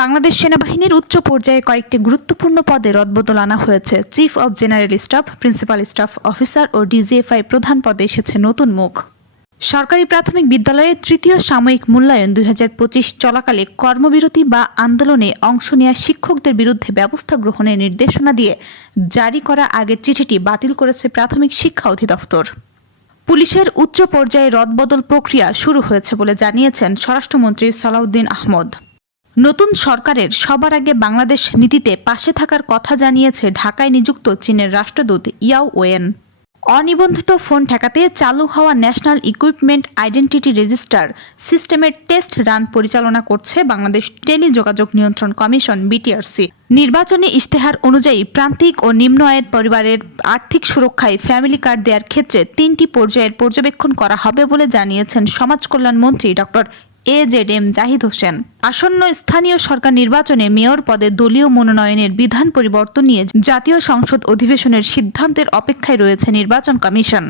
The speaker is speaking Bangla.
বাংলাদেশ সেনাবাহিনীর উচ্চ পর্যায়ে কয়েকটি গুরুত্বপূর্ণ পদে রদবদল আনা হয়েছে। Chief of general staff, principal staff officer ও ডিজিএফআই প্রধান পদে এসেছে নতুন মুখ। সরকারি প্রাথমিক বিদ্যালয়ে তৃতীয় সাময়িক মূল্যায়ন 2025 চলাকালে কর্মবিরতি বা আন্দোলনে অংশ নেওয়া শিক্ষকদের বিরুদ্ধে ব্যবস্থা গ্রহণের নির্দেশনা দিয়ে জারি করা আগের চিঠিটি বাতিল করেছে প্রাথমিক শিক্ষা অধিদপ্তর। পুলিশের উচ্চ পর্যায়ে রদবদল প্রক্রিয়া শুরু হয়েছে বলে জানিয়েছেন স্বরাষ্ট্রমন্ত্রী সালাউদ্দিন আহমদ। নতুন সরকারের সবার আগে বাংলাদেশ নীতিতে পাশে থাকার কথা জানিয়েছে ঢাকায় নিযুক্ত চীনের রাষ্ট্রদূত ইয়াও ওয়েন। অনিবন্ধিত ফোন ঠেকাতে চালু হওয়া ন্যাশনাল ইকুইপমেন্ট আইডেন্টিটি রেজিস্টার সিস্টেমের টেস্ট রান পরিচালনা করছে বাংলাদেশ টেলিযোগাযোগ নিয়ন্ত্রণ কমিশন বিটিআরসি। নির্বাচনী ইশতেহার অনুযায়ী প্রান্তিক ও নিম্ন আয়ের পরিবারের আর্থিক সুরক্ষায় ফ্যামিলি কার্ড দেওয়ার ক্ষেত্রে 3টি পর্যায়ের পর্যবেক্ষণ করা হবে বলে জানিয়েছেন সমাজ কল্যাণ মন্ত্রী ডক্টর AZM জাহিদ হোসেন। আসন্ন স্থানীয় সরকার নির্বাচনে মেয়র পদে দলীয় মনোনয়নের বিধান পরিবর্তন নিয়ে জাতীয় সংসদ অধিবেশনের সিদ্ধান্তের অপেক্ষায় রয়েছে নির্বাচন কমিশন।